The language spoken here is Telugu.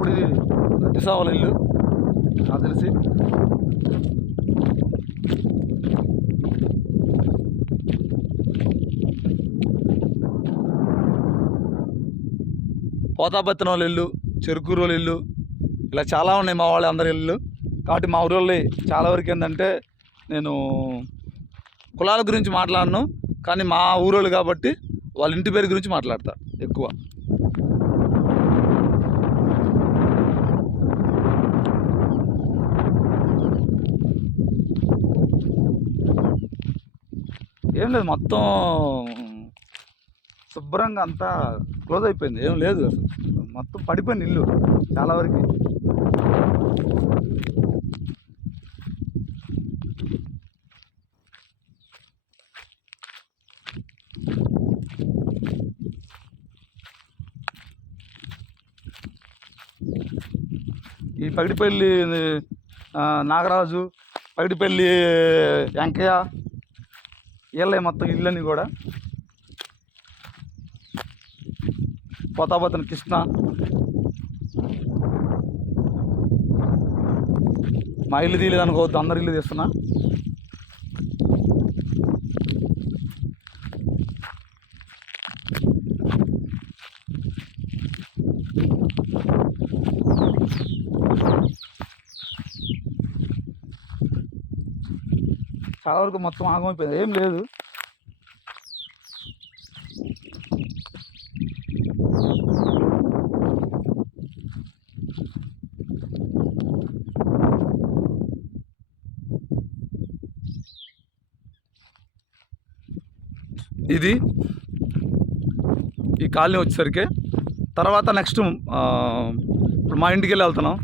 ఇప్పుడు ఇది అతిసావల ఇల్లు. నాకు తెలిసి. పోతాపత్తిన వాళ్ళ ఇల్లు చెరుకూరు వాళ్ళ ఇల్లు ఇలా చాలా ఉన్నాయి మా వాళ్ళ అందరి ఇల్లు. కాబట్టి మా ఊరోళ్ళు చాలా వరకు ఏంటంటే నేను కులాల గురించి మాట్లాడను కానీ మా ఊరోళ్ళు కాబట్టి వాళ్ళ ఇంటి పేరు గురించి మాట్లాడతా ఎక్కువ. ఏం లేదు మొత్తం శుభ్రంగా అంతా క్లోజ్ అయిపోయింది. ఏం లేదు అసలు. మొత్తం పడిపోయింది ఇల్లు చాలా వరకు. ఈ పగిడిపల్లి నాగరాజు పగిడిపల్లి వెంకయ్య ఇళ్ళే మొత్తం ఇళ్ళని కూడా. పోతాపోతన కృష్ణ. మా ఇల్లు తీయలేదు అనుకోవద్దు అందరి ఇల్లు తీస్తున్నా. చాలా వరకు మొత్తం ఆగమైపోయింది. ఏం లేదు. ఇది ఈ కాలనీ వచ్చేసరికి తర్వాత నెక్స్ట్ ఇప్పుడు మా ఇంటికి వెళ్ళి వెళ్తున్నాం.